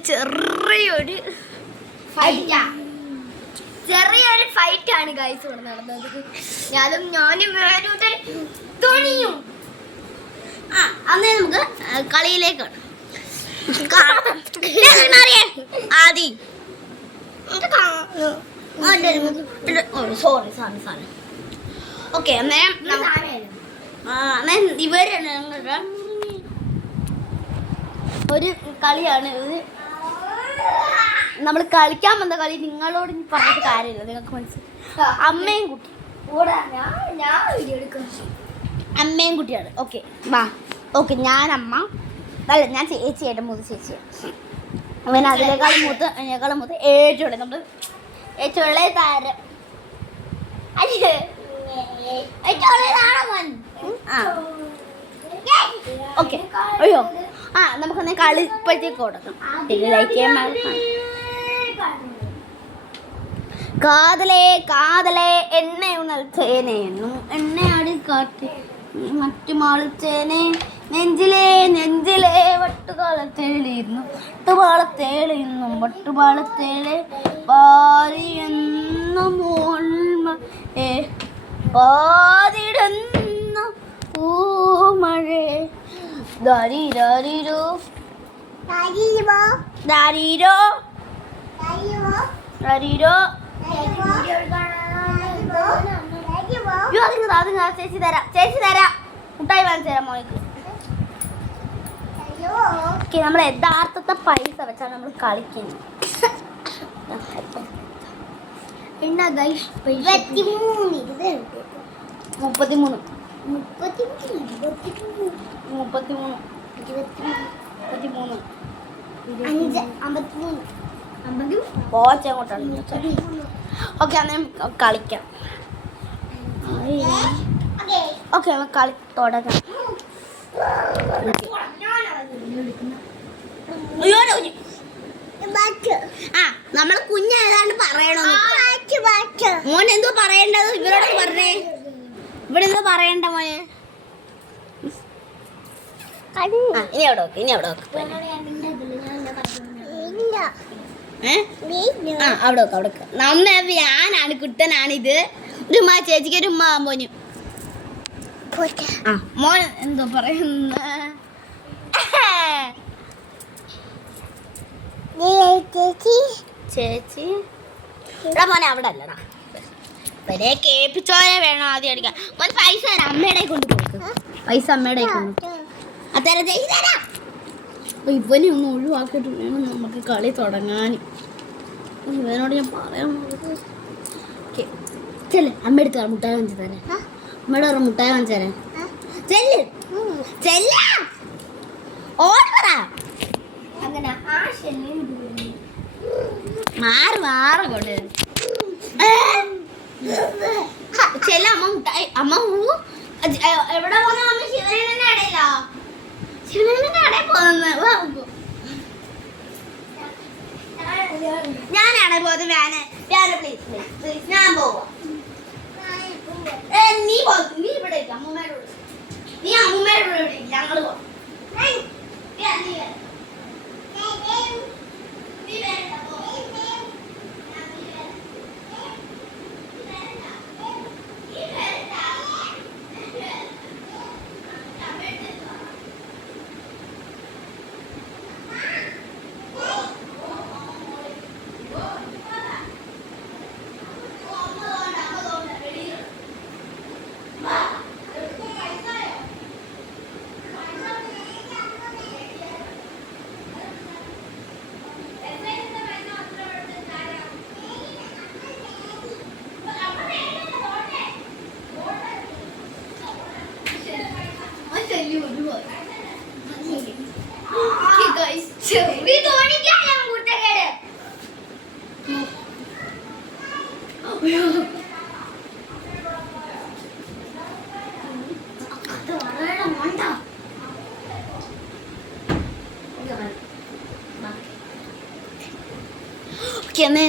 ചെറിയൊരു ഫൈറ്റാണ് ഗൈസ് ഇവിടെ നടന്നത്. ഞാനും തുണിയും. അന്നേ നമുക്ക് കളിയിലേക്ക് സോറി ഓക്കെ. ഇവര് ഒരു കളിയാണ് ഇത്. നമ്മൾ കളിക്കാൻ വന്ന കളി നിങ്ങളോട് പറഞ്ഞിട്ട് കാര്യമില്ല, നിങ്ങൾക്ക് മനസ്സിലായി. അമ്മയും കുട്ടി അമ്മയും കുട്ടിയാണ്. ഓക്കെ വാ. ഓക്കെ ഞാൻ അമ്മ അല്ല, ഞാൻ ചേച്ചിയായിട്ട് മൂത്ത് ചേച്ചിയാണ്. അവൻ അതിനേക്കാളും മൂത്ത് ഏറ്റവും നമ്മൾ ഏറ്റവും താരം ഓക്കെ. അയ്യോ നമുക്കൊന്ന് കളിപ്പഴത്തേക്ക് കൊടുക്കാം. പിന്നെ ലൈക്ക് ചെയ്യാൻ കാതലേ കാതലേ എണ്ണ ഉണർത്തേനേന്നും എണ്ണയാടി കാട്ടി മറ്റു മാളിച്ചേനെ നെഞ്ചിലേ നെഞ്ചിലേ വട്ടുകാലത്തേളിയിരുന്നു വട്ടുപാളത്തേളെ പാരിയെന്ന മോൾമ പാതിടുന്ന പൂമഴേ ദാരിരോ ദാരിരോ ദാരിരോ ചേച്ചി തരാം മുട്ടായി വാങ്ങിച്ചു തരാം മോനിക്ക്. ഓക്കെ നമ്മൾ യഥാർത്ഥത്തെ പൈസ വെച്ചാണ് നമ്മൾ കളിക്കുന്നത്. 33 പോച്ചങ്ങോട്ടാണ്. ഓക്കെ അന്നേരം കളിക്കാം. ഓക്കെ നമുക്ക് കളി തുടങ്ങാം. നമ്മളെ കുഞ്ഞ് ഏതാണ്ട് പറയണോ? മോൻ എന്തോ പറയേണ്ടത് ഇവരോട് പറഞ്ഞേ. ഇവിടെ എന്തോ പറയണ്ട മോനെ. ഇനി അവിടെ വെക്ക്, അവിടെ വെക്ക്. ഞാനാണ് കുട്ടനാണിത്. ഒരു ഉമ്മ ചേച്ചിക്ക് ഒരു ഉമ്മ മോനും. മോൻ എന്തോ പറയുന്ന ചേച്ചി ഇവിടെ മോനെ അവിടെ അല്ലടാ. ഇവരെ കേൾപ്പിച്ചോരെ വേണം ആദ്യം അടിക്കാൻ. മോൻ പൈസ തരാം, അമ്മയുടെ കൊണ്ട് കൊടുക്കും. പൈസ അമ്മയുടെ കൊണ്ട് അത്തരം ചേച്ചി തരാം. അപ്പൊ ഇവനെ ഒന്ന് ഒഴിവാക്കിയിട്ട് വേണം നമുക്ക് കളി തുടങ്ങാൻ. ഇവനോട് ഞാൻ പറയാൻ ചെല്ല്. അമ്മ എടുത്ത് മുട്ടായി വാങ്ങിച്ചു തരാം. അമ്മയുടെ പറഞ്ഞ മുട്ടായി വാങ്ങിച്ചു തരാം. ചെല്ല് ഓർഡർ അങ്ങനെ മാറി കൊണ്ട് ചെല്ല. അമ്മ മുട്ടായി അമ്മ എവിടെ പോന്ന? അമ്മ ശിവനന്റെ കടയിലോ? ശിവനന്റെ കടയിൽ പോകുന്നത്. ഞാനാണ് പോകുന്നത്. പ്ലീസ് ഞാൻ പോവാ. നീ ഇവിടെ അമ്മൂമ്മയുടെ കൂടെ. നീ അമ്മൂമ്മയുടെ കൂടെ ഇവിടെ ഞങ്ങൾ പോവാം.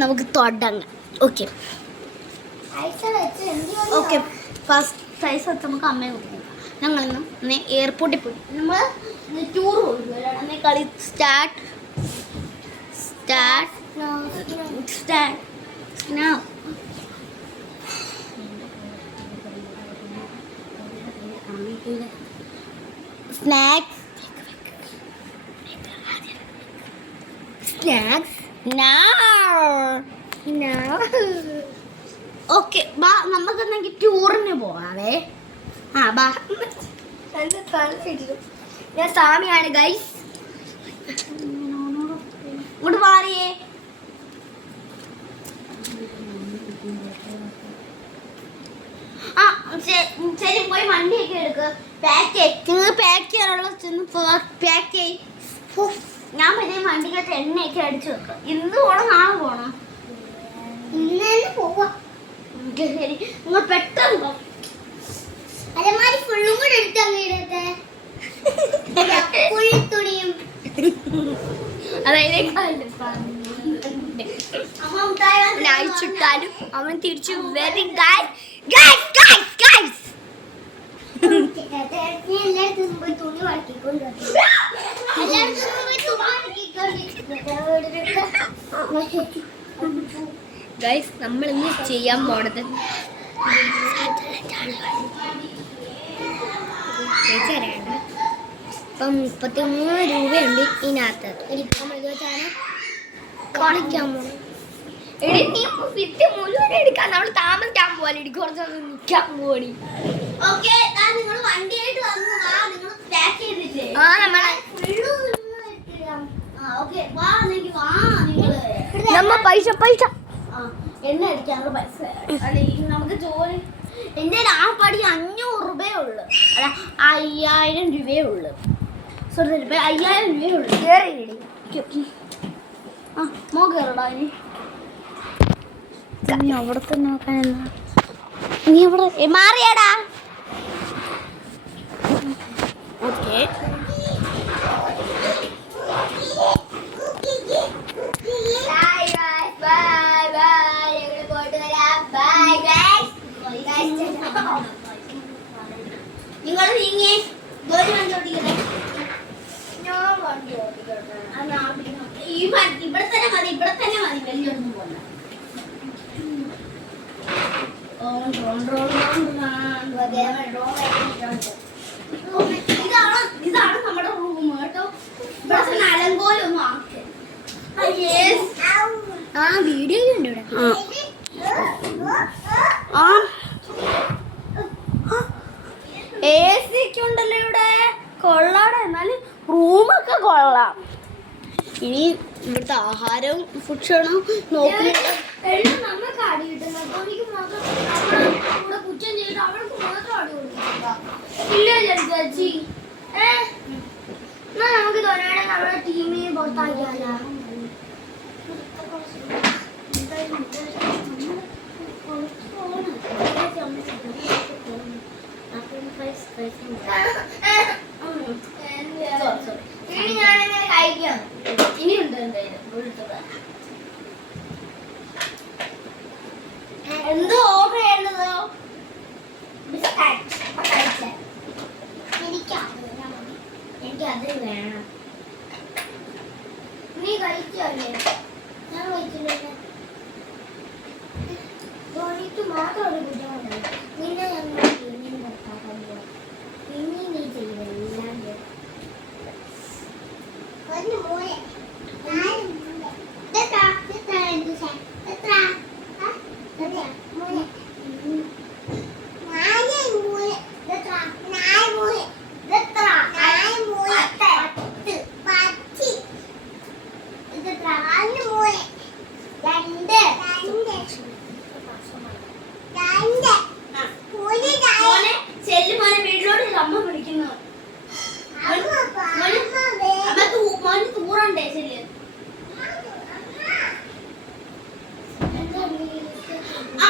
നമുക്ക് തുടങ്ങാം. ഓക്കെ ഓക്കെ ഫസ്റ്റ് പൈസ വെച്ച് നമുക്ക് അമ്മയെ കൊടുക്കാം. ഞങ്ങളിന്ന് എയർപോർട്ടിൽ പോയി നമ്മൾ ടൂർ പോയി കളി start. Snacks. Snacks. No. No. Okay ബാ നമുക്കെന്നെങ്കിൽ ടൂറിന് പോവാവേ. ആ ബാ. ഞാൻ സാമിയാണ് ഗൈസ്. ഇങ്ങോട്ട് മാറിയേ. ആ ശരി പോയി വണ്ടിയൊക്കെ എടുക്ക്. പാക്ക് നിങ്ങൾ പാക്ക് ചെയ്യാനുള്ള പാക്ക് ചെയ്. ഞാൻ മറ്റേ വണ്ടിക്കകത്ത് എണ്ണയൊക്കെ അടിച്ചു വെക്കാം. ഇന്ന് പോണം നാളെ പോണം? ഇന്ന് തന്നെ പോവാം. ശരി നിങ്ങൾ പെട്ടെന്ന് പോ. അലമാരി ഫുള്ളും കൂടെ എടുത്ത് അങ്ങോട്ടത്തെ ഫുൾ തുണിയും അയച്ചിട്ടാലും അവൻ തിരിച്ചു വരും. തുണി ഗൈസ് നമ്മൾ ഇന്ന് ചെയ്യാൻ പോണത് ഇപ്പം 33 രൂപയുണ്ട് ഇതിനകത്ത്. നമ്മൾ കാണിക്കാൻ പോണം. എടി നീ വിത്ത് മുഴുവൻ എടുക്കാൻ നമ്മൾ താമസിക്കാൻ പോലെ കുറച്ചൊന്ന് നിൽക്കാൻ പോണി. നിങ്ങൾ വണ്ടിയായിട്ട് വന്നു. നിങ്ങൾ പാക്ക് ചെയ്തില്ലേ? ആ നമ്മളെ നമ്മ പൈസ എണ്ണ അടിക്കാനുള്ള പൈസ നമുക്ക് ജോലി. എൻ്റെ ആ പടി 500 രൂപയേ ഉള്ളു. അല്ല 5000 രൂപയേ ഉള്ളു. സോറി 5000 രൂപയേ ഉള്ളു. കയറി ആ മോ കയറടാ. നീ അവിടെ തന്നെ നോക്കാൻ. നീ അവിടെ മാറിയാടാ. ഓക്കെ നിങ്ങൾ നീങ്ങി ജോലി വണ്ടി ഓടിക്കട്ടെ. ഞാൻ വണ്ടി ഓടിക്കട്ടെ. ഇവിടെ തന്നെ മതി. വലിയൊന്നും പോലെ ഇതാണ് നമ്മുടെ റൂം കേട്ടോ. ഇവിടെ അലങ്കോലൊന്നും ആക്കി. ആ വീഡിയോ ഉണ്ട് ഇവിടെ. AC ഒക്കെ ഉണ്ടല്ലോ ഇവിടെ. കൊള്ളാടെ. എന്നാലും റൂമൊക്കെ കൊള്ളാം. ഇനി ഇവിടുത്തെ ആഹാരവും ഭക്ഷണവും നോക്കി നമുക്ക് അടി കിട്ടുന്ന കുറ്റം ചെയ്തിട്ട് അവൾക്ക് മാത്രം അടി കൊടുക്കുക ഇല്ല ചേച്ചി. എന്നാ നമുക്ക് തോന്നാണ് നമ്മുടെ ടീമിനെ പുറത്താക്കിയാലോ. ഞാനെങ്ങനെ കഴിക്കാം. ഇനിയുണ്ട് എന്തായാലും എന്തോ ഓർഡർ ചെയ്യേണ്ടതോ. എനിക്കത് വേണം. നീ കഴിച്ചല്ലേ? ഞാൻ കഴിച്ചില്ല. ധോണിക്ക് മാത്രം ഒരു കുറ്റമുണ്ട്. നിന്നെ ഞങ്ങൾ ടീമിന് പുറത്താക്കാൻ പോകും. പിന്നെ നീ ചെയ്തെല്ലാം ചെല്ലുമോനെ വീട്ടിലോട്ട് അമ്മ വിളിക്കുന്നു. തൂറണ്ടേ ശരി. ആ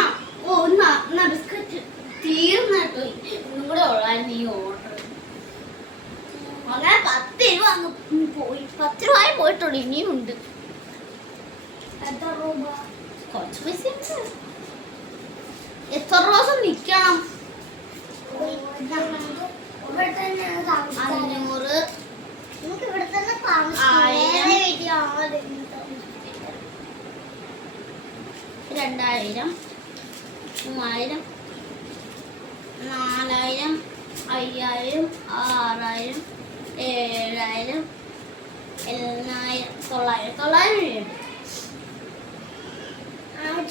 ഓ എന്നാ ബിസ്ക്കറ്റ് തീർന്നു കേട്ടോ. ഇന്നും കൂടെ ഉള്ളായിരുന്നു ഈ ഓർഡർ. അങ്ങനെ 10 രൂപ അങ്ങ് പോയി. 10 രൂപ പോയിട്ടുള്ളൂ. ഇനിയും ഉണ്ട്. എത്ര രൂപ? കുറച്ച് പൈസ. എത്ര ദിവസം നിൽക്കണം? 500. നമുക്ക് ഇവിടെ തന്നെ 2000 3000 4000 5000 6000 7000 8000 900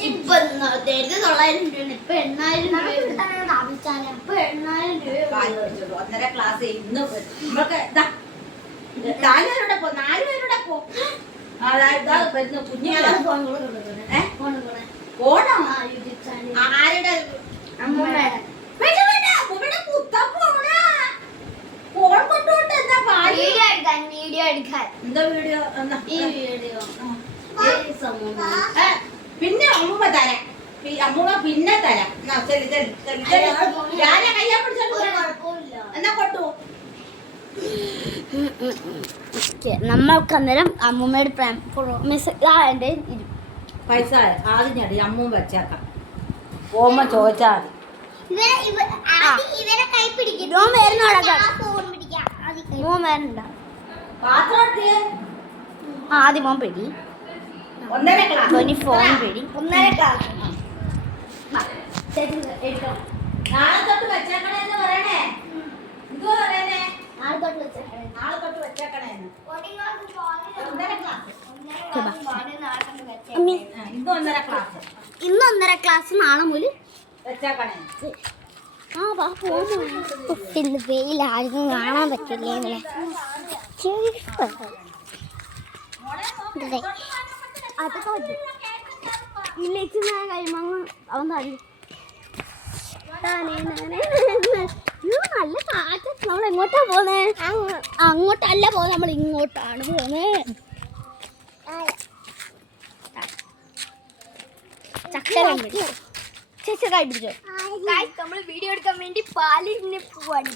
ഇപ്പൊ നേരത്തെ 900 രൂപ ഇപ്പൊ 8000 രൂപ 8000 ഒന്നര ക്ലാസ് ഇന്ന് നമ്മൾക്ക് നാലുപേരുടെ പോ കുഞ്ഞു പോണോ ആരുടെ ഫോൺ കൊണ്ടുപോട്ട് എന്താ വീഡിയോ എടുക്കാൻ എന്താ വീഡിയോ ഈ വീഡിയോ പിന്നെ അമ്മൂമ്മ തരാം അമ്മൂമ്മ പിന്നെ തരാം ഞാനെ കയ്യാ പിടിച്ചോണ്ട് എന്നാ കൊട്ടു നമ്മൾക്ക് അന്നേരം അമ്മൂമ്മയുടെ പ്രോമിസ് എൻ്റെ പൈസ ആദ്യം ഞടി അമ്മൂമ്മ വെച്ചേക്കാം ഓമ്മ ചോദിച്ചാ ആദ്യം മോൻ പിടി ഒന്നര ക്ലാസ് ഫോൺ പിടി ഒന്നര ക്ലാസ് നാളെ തൊട്ട് വെച്ചേക്കണേന്ന് പറയണേ എന്തോ പറയണേ നാളെ തൊട്ട് വെച്ചേക്കണേന്ന് ഒന്നര ക്ലാസ് ഇന്ന് ഒന്നര ക്ലാസ് ഇന്ന് 1.5 ക്ലാസ് നാളെ മുതൽ വെച്ചേക്കണേ വെയിലായിരുന്നു കാണാൻ പറ്റില്ലേ അത് ഇല്ല കഴിയുമ്പോ അവൻ തള്ളി നല്ല കാറ്റ് നമ്മൾ എങ്ങോട്ടാ പോന്നേ അങ്ങോട്ടല്ല പോന്നെ നമ്മൾ ഇങ്ങോട്ടാണ് പോന്നേ ചക്കര ചേച്ചി കൈ പിടിച്ചോ നമ്മൾ വീഡിയോ എടുക്കാൻ വേണ്ടി പാലിന് പോവാണ്